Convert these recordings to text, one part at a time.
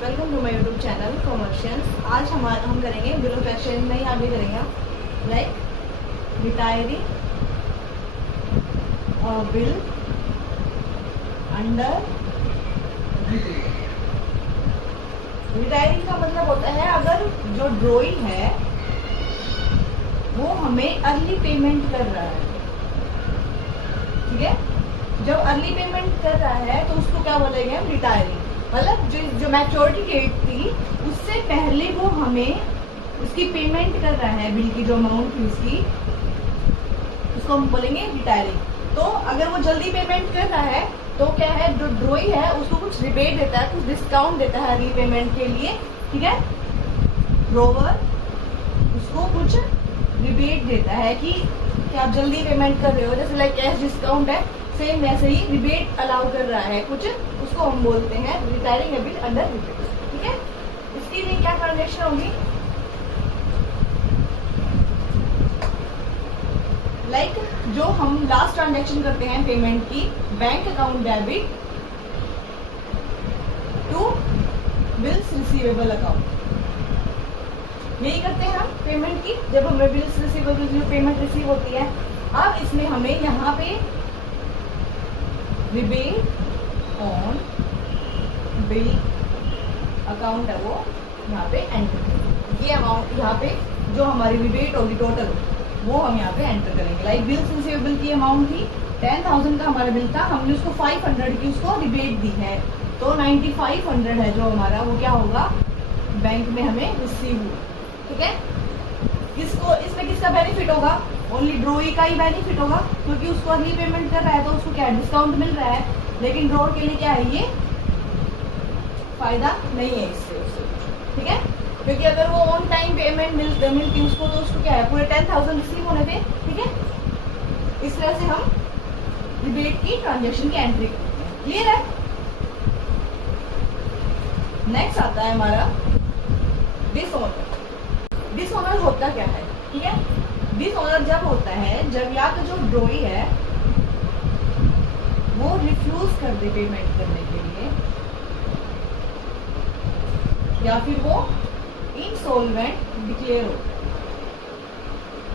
Welcome to my YouTube channel commercials. आज हम करेंगे बिल ऑफ एक्सचेंज में, यहाँ भी करेंगे like retiree bill under retiree का मतलब होता है अगर जो ड्रॉई है वो हमें अर्ली पेमेंट कर रहा है, ठीक है। जब अर्ली पेमेंट कर रहा है तो उसको क्या बोलेंगे हम, रिटायरी। मतलब जो मैच्योरिटी डेट थी उससे पहले वो हमें उसकी पेमेंट कर रहा है, बिल की जो अमाउंट थी उसकी, उसको हम बोलेंगे रिटायरी। तो अगर वो जल्दी पेमेंट कर रहा है तो क्या है, जो ड्रॉई है उसको कुछ रिबेट देता है, कुछ डिस्काउंट देता है अर्ली पेमेंट के लिए, ठीक है। ड्रॉवर उसको कुछ रिबेट देता है कि आप जल्दी पेमेंट कर रहे हो, जैसे लाइक कैश डिस्काउंट है, सेम वैसे ही रिबेट अलाउ कर रहा है कुछ, उसको हम बोलते हैं रिटायरिंग ए बिल अंडर रिबेट, ठीक है। इसके लिए क्या ट्रांजेक्शन होगी, लाइक जो हम लास्ट ट्रांजेक्शन करते हैं पेमेंट की, bank account debit to bills receivable account, यही करते हैं हम पेमेंट की जब हमें बिल्स रिसीवेबल जो पेमेंट रिसीव होती है। अब इसमें हमें यहाँ पे रिबेट ऑन बिल अकाउंट है वो यहाँ पे एंटर, ये अमाउंट यहाँ पे जो हमारी रिबेट होगी टोटल वो हम यहाँ पे एंटर करेंगे। लाइक बिल्स रिसीवेबल की अमाउंट थी 10,000 का हमारा बिल था, हमने उसको 500 की उसको रिबेट दी है, तो 9500 है जो हमारा, वो क्या होगा बैंक में हमें रिसीव हुआ, ठीक है। किसको इसमें किसका बेनिफिट होगा, ओनली ड्रॉई का ही बेनिफिट होगा, क्योंकि उसको अर्ली पेमेंट कर रहा है तो उसको क्या है, डिस्काउंट मिल रहा है। लेकिन ड्रॉर के लिए क्या है, ये फायदा नहीं है इससे उससे, ठीक है। क्योंकि अगर वो ऑन टाइम पेमेंट मिलती उसको तो उसको क्या है, पूरे 10,000 रिसीव होने पे, ठीक है। इस तरह से हम रिबेट की ट्रांजेक्शन की एंट्री करते हैं, क्लियर है। नेक्स्ट आता है हमारा डिसऑनर। डिसऑनर होता क्या है, ठीक है। डिसऑनर जब होता है जब या तो जो ड्रॉई है वो रिफ्यूज कर दे पेमेंट करने के लिए, या फिर वो इंसॉल्वेंट डिक्लेयर हो।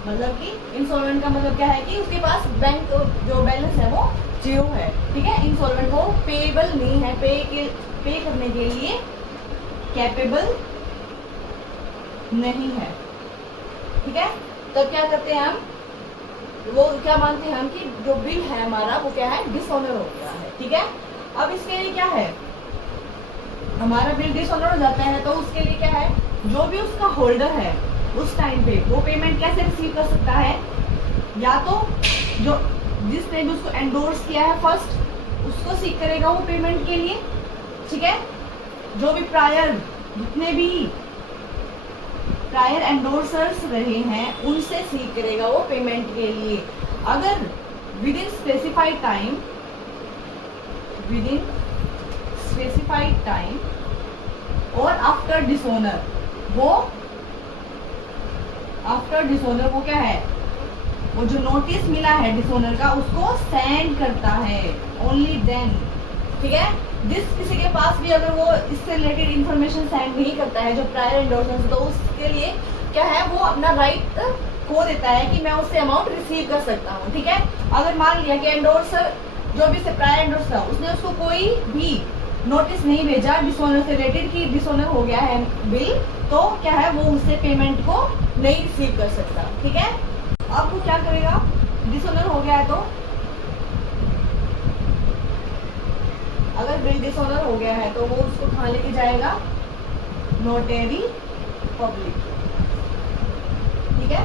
मतलब कि इंसॉल्वेंट का मतलब क्या है कि उसके पास बैंक जो बैलेंस है वो जीरो है, ठीक है। इंसॉल्वेंट वो पेएबल नहीं है, पे करने के लिए कैपेबल नहीं है, ठीक है। तब क्या करते हैं हम, वो क्या मानते हैं हम कि जो बिल है हमारा वो क्या है, डिसऑनर हो गया है, ठीक है। अब इसके लिए क्या है, हमारा बिल डिसऑनर हो जाता है तो उसके लिए क्या है, जो भी उसका होल्डर है उस टाइम पे वो पेमेंट कैसे रिसीव कर सकता है, या तो जो जिसने भी उसको एंडोर्स किया है फर्स्ट उसको सीख करेगा वो पेमेंट के लिए, ठीक है। जो भी प्रायर जितने भी प्रायर एंडोर्सर्स रहे हैं उनसे सीख करेगा वो पेमेंट के लिए। अगर विद इन स्पेसिफाइड टाइम और आफ्टर डिसऑनर वो क्या है, वो जो नोटिस मिला है डिसऑनर का उसको सेंड करता है, ओनली देन, ठीक है। जिस किसी के पास भी अगर वो इससे रिलेटेड इंफॉर्मेशन सेंड नहीं करता है जो प्रायर एंडोर्समेंट, तो उसके लिए क्या है, वो अपना राइट खो देता है कि मैं उससे अमाउंट रिसीव कर सकता हूँ, ठीक है। अगर मान लिया कि एंडोर्सर जो भी प्रायर एंडोर्सर था उसने उसको कोई भी नोटिस नहीं भेजा डिसऑनर से रिलेटेड कि डिसऑनर हो गया है बिल, तो क्या है वो उससे पेमेंट को नहीं रिसीव कर सकता, ठीक है। अब वो क्या करेगा, डिसऑनर हो गया है तो अगर बिल डिसऑनर हो गया है तो वो उसको कहाँ लेके जाएगा, नोटरी पब्लिक, ठीक है।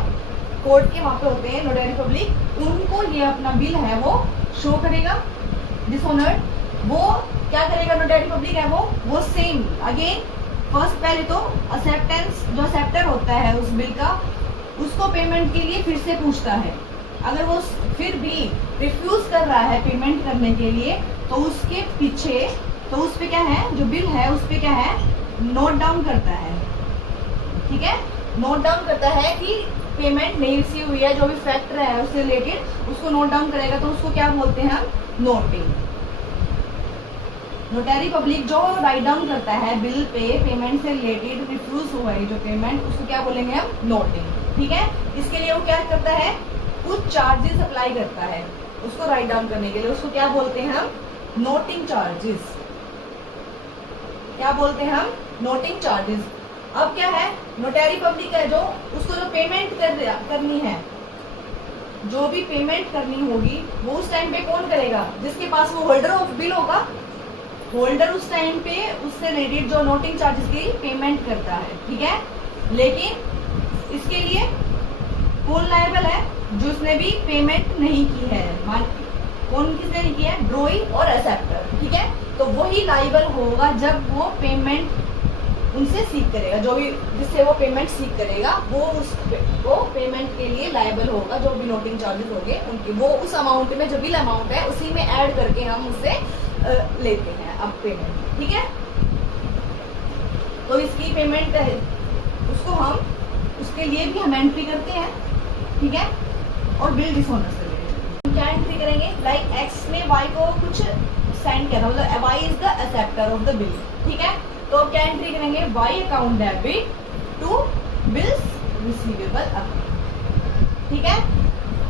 कोर्ट के वहां पे होते हैं नोटरी पब्लिक, उनको ये अपना बिल है वो शो करेगा डिसऑनर। वो क्या करेगा, नोटरी पब्लिक है वो सेम अगेन फर्स्ट पहले तो एक्सेप्टेंस, जो एक्सेप्टर होता है उस बिल का, उसको पेमेंट के लिए फिर से पूछता है। अगर वो फिर भी रिफ्यूज कर रहा है पेमेंट करने के लिए तो उसके पीछे, तो उस पे क्या है, जो बिल है उस पे क्या है, नोट डाउन करता है, ठीक है। नोट डाउन करता है कि पेमेंट नहीं रिसीव हुई है, जो भी फैक्टर है उससे रिलेटेड उसको नोट डाउन करेगा, तो उसको क्या बोलते हैं हम, नोटिंग, नोटरी पब्लिक जो राइट डाउन करता है बिल पे पेमेंट से रिलेटेड रिफ्यूज हुआ है जो पेमेंट, उसको क्या बोलेंगे हम? नोटिंग। ठीक है, इसके लिए वो क्या करता है? कुछ चार्जेस अप्लाई करता है उसको राइट डाउन करने के लिए, उसको क्या बोलते हैं हम? Noting charges. क्या बोलते हैं हम? Noting charges. अब क्या है, नोटरी पब्लिक है जो, उसको जो पेमेंट करनी है, जो भी पेमेंट करनी होगी वो उस टाइम पे कौन करेगा? जिसके पास वो होल्डर ऑफ बिल होगा, होल्डर उस टाइम पे उससे रिलेटेड जो नोटिंग चार्जेस की पेमेंट करता है। ठीक है, लेकिन इसके लिए कौन लायबल है? जो उसने भी पेमेंट नहीं की है। कौन किसने नहीं किया है? ड्रॉई और एक्सेप्टर। ठीक है, तो वही लायबल होगा जब वो पेमेंट उनसे सीख करेगा, जो भी जिससे वो पेमेंट सीख करेगा वो पेमेंट के लिए लायबल होगा। जो भी नोटिंग चार्जेस होंगे उनके, वो उस अमाउंट में, जो बिल अमाउंट है उसी में ऐड करके हम उससे लेते हैं अब पेमेंट। ठीक है, तो इसकी पेमेंट है उसको हम, उसके लिए भी हम एंट्री करते हैं। ठीक है, और बिल डिसऑनर से हम क्या एंट्री करेंगे? लाइक एक्स ने वाई को कुछ सेंड किया था, मतलब Y is the acceptor of the bill. ठीक है, तो क्या एंट्री करेंगे? Y account debit to bills receivable account. ठीक है,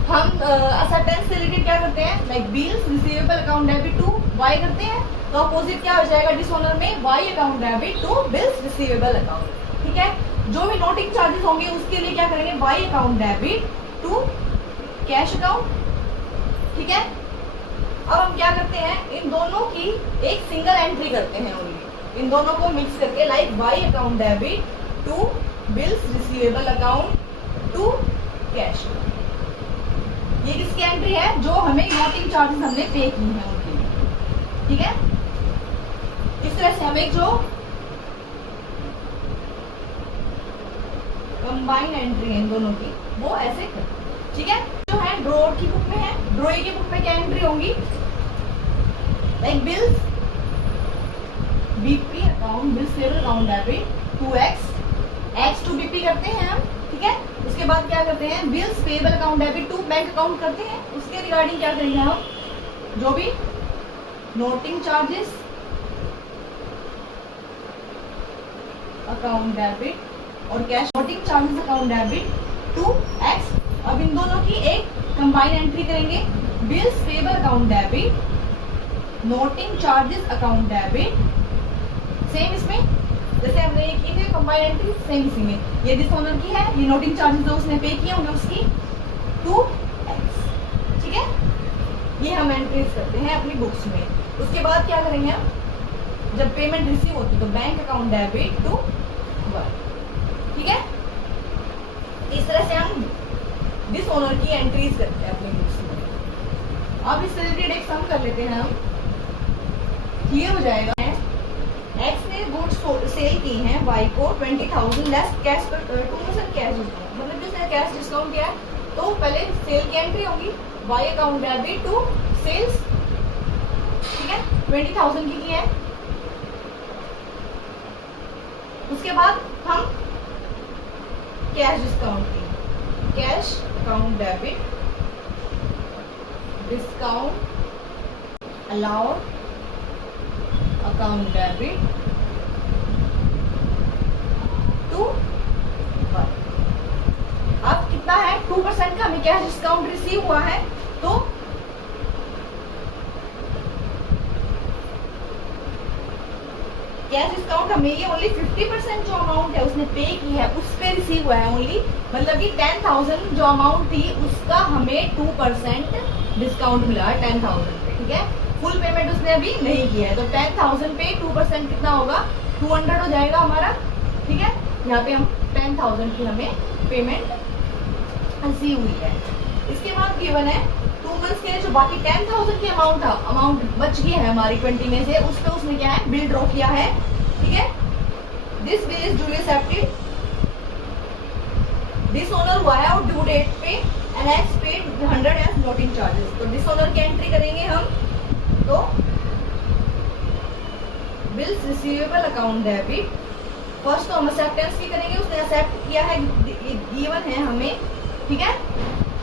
हम एक्सेप्टेंस से रिलेटेड क्या करते हैं? Like bills receivable account debit to Y करते हैं, तो अपोजिट क्या हो जाएगा डिसऑनर में? Y account debit to bills receivable account. ठीक है, जो भी नोटिंग चार्जेस होंगे उसके लिए क्या करेंगे? Y account debit to cash account. ठीक है, अब हम क्या करते हैं? इन दोनों की एक सिंगल एंट्री करते हैं ओनली, इन दोनों को मिक्स करके, like Y account debit to bills receivable account to cash. ये किसकी एंट्री है? जो हमें नोटिंग चार्जेस हमने पे की है उनके लिए। ठीक है, इस तरह से हम एक जो कंबाइंड एंट्री है इन दोनों की, वो ऐसे करते हैं। ठीक है, जो है ड्रॉअर की बुक में है, ड्रॉई की बुक में क्या एंट्री होंगी? Like bills BP account, bills payable account debit to X to BP करते हैं हम। ठीक है, उसके बाद क्या करते हैं? Bills payable account debit to bank account करते हैं। उसके रिगार्डिंग क्या करेंगे हम? जो भी नोटिंग चार्जेस अकाउंट डेबिट और cash noting charges account debit to X. अब इन दोनों की एक कंबाइन एंट्री करेंगे, bills payable account debit noting charges account debit. Same इसमें जैसे हमने ये की थी कंबाइन एंट्री, सेम इसी में ये डिसऑनर की है, ये नोटिंग चार्जेस जो उसने पे किए होंगे उसकी टू एक्स। ठीक है, ये हम एंट्रीज करते हैं अपनी बुक्स में। उसके बाद क्या करेंगे हम? जब पेमेंट रिसीव होती तो bank account debit to one. ठीक है, इस तरह से हम डिसऑनर की एंट्रीज करते हैं अपनी बुक्स में। अब इससे रिलेटेड एक सम कर लेते हैं हम, क्लियर हो जाएगा। एक्स ने गुड्स सेल की हैं वाई को 20,000 लेस कैश पर 2% कैश डिस्काउंट, मतलब जिसने कैश डिस्काउंट किया है तो पहले सेल की एंट्री होगी Y account debit to sales. ठीक है, 20,000 की है। उसके बाद हम कैश डिस्काउंट की, cash account debit discount allowed account debit to 1। अब कितना है? 2% का हमें कैश डिस्काउंट रिसीव हुआ है, तो कैश डिस्काउंट हमें ये ओनली 50% जो अमाउंट है उसने पे की है उस पे रिसीव हुआ है ओनली, मतलब कि 10,000 जो अमाउंट थी उसका हमें 2% डिस्काउंट मिला है 10,000 पे। ठीक है, फुल पेमेंट उसने अभी नहीं किया है, तो 10,000 पे 2% कितना होगा? 200 हो जाएगा हमारा। ठीक है, यहाँ पे हम 10,000 की हमें पेमेंट रिसीव हुई है। इसके बाद गिवन है 2 मंथ्स के लिए जो बाकी 10,000 की अमाउंट था, अमाउंट बच गई है हमारी 20 में से, उस पे उसने क्या है? बिल ड्रॉ किया है। ठीक है, this bill is duly accepted, dishonour हुआ है और ड्यू डेट पे and X paid 100 as noting charges. तो डिसऑनर की एंट्री करेंगे हम, तो bills receivable account debit, first तो हम एक्सेप्टेंस की करेंगे, उसने एक्सेप्ट किया है, गिवन है हमें। ठीक है,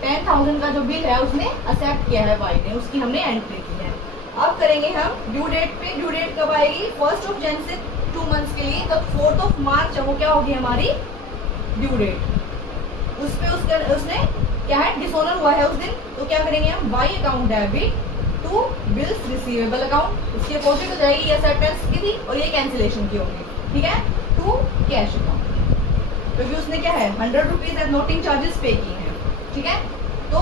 10,000 का जो बिल है उसने एक्सेप्ट किया है वाई ने, उसकी हमने एंट्री की है। अब करेंगे हम ड्यू डेट पे। ड्यू डेट कब आएगी? 1 जनवरी से 2 मंथ्स के लिए, तो 4 मार्च वो क्या होगी हमारी ड्यू डेट। उस पे उसने क्या है डिसऑनर हुआ है उस दिन, तो क्या करेंगे हम Y account debit to bills receivable account. इसकी अपोजिट हो जाएगी, ये सेटल्स की थी और ये कैंसिलेशन की होगी, ठीक है, टू कैश अकाउंट, क्योंकि उसने क्या है 100 रुपीज एज नोटिंग चार्जेस पे किए हैं, ठीक है। तो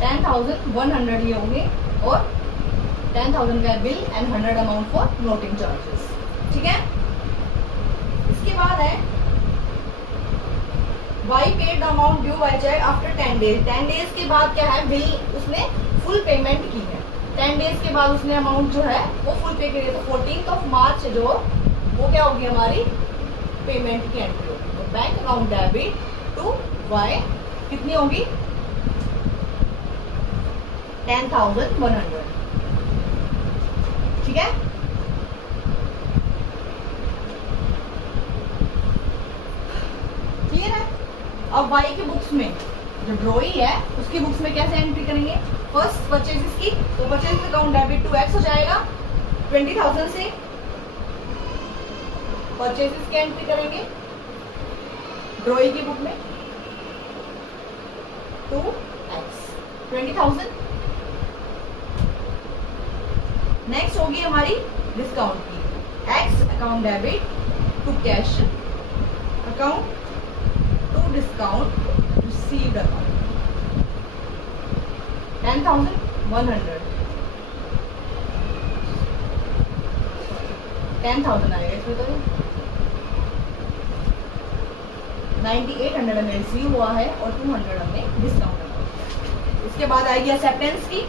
10,100 ये होंगे और 10,000 का bill and 100 amount for noting charges, ठीक है। इसके बाद है Y paid amount due by cheque after 10 days. 10 days के बाद क्या है बिल उसने फुल पेमेंट की है, 10 डेज के बाद उसने अमाउंट जो है वो फुल पे करी है, तो 14 मार्च जो वो क्या होगी हमारी पेमेंट की एंट्री होगी। तो bank account debit to Y कितनी होगी 10,100, ठीक है। क्लियर है? अब वाई की बुक्स में जो ड्रॉई है उसकी बुक्स में कैसे एंट्री करेंगे? फर्स्ट परचेजेस की, तो purchase account debit to X हो जाएगा 20,000 से परचेजेस की एंट्री करेंगे ड्रॉई की बुक में टू एक्स 20,000। नेक्स्ट होगी हमारी डिस्काउंट की, X account debit to cash account to discount received account 10,100, 10,000 आएगा इसमें, तो 9800 हमें रिसीव हुआ है और 200 हमें डिस्काउंट अकाउंट। इसके बाद आएगी एक्सेप्टेंस की,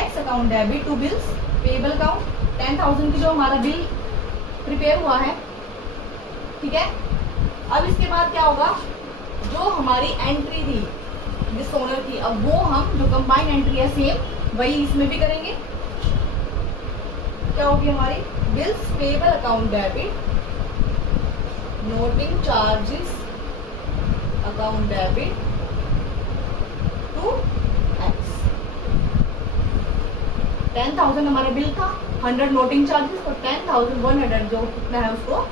X account debit to bills payable account 10,000 की जो हमारा बिल प्रिपेयर हुआ है, ठीक है। अब इसके बाद क्या होगा, जो हमारी एंट्री थी डिसऑनर की, अब वो हम जो कंबाइंड एंट्री है सेम वही इसमें भी करेंगे। क्या होगी हमारी bills payable account debit noting charges account debit to X 10,000 हमारे बिल था, 100 नोटिंग चार्जेस, तो 10,100 जो कितना है उसको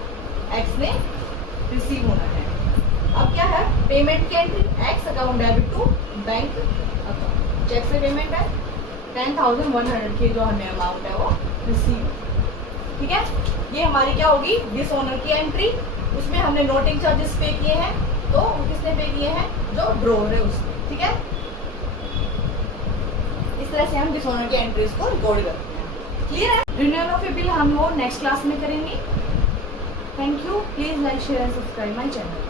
एक्स ने रिसीव होना है। अब क्या है पेमेंट की entry, X account debit to bank account, cheque से पेमेंट है 10,100 की जो हमें अमाउंट है वो रिसीव, ठीक है। ये हमारी क्या होगी डिसऑनर की एंट्री, उसमें हमने नोटिंग चार्जेस पे किए हैं, तो किसने पे किए हैं जो ड्रॉअर है उसने, ठीक है। इस तरह से हम डिसऑनर की एंट्रीज को रिकॉर्ड करते हैं। क्लियर है? रिन्यूअल ऑफ ए बिल हम लोग नेक्स्ट क्लास में करेंगे। Thank you, please like share and subscribe my channel.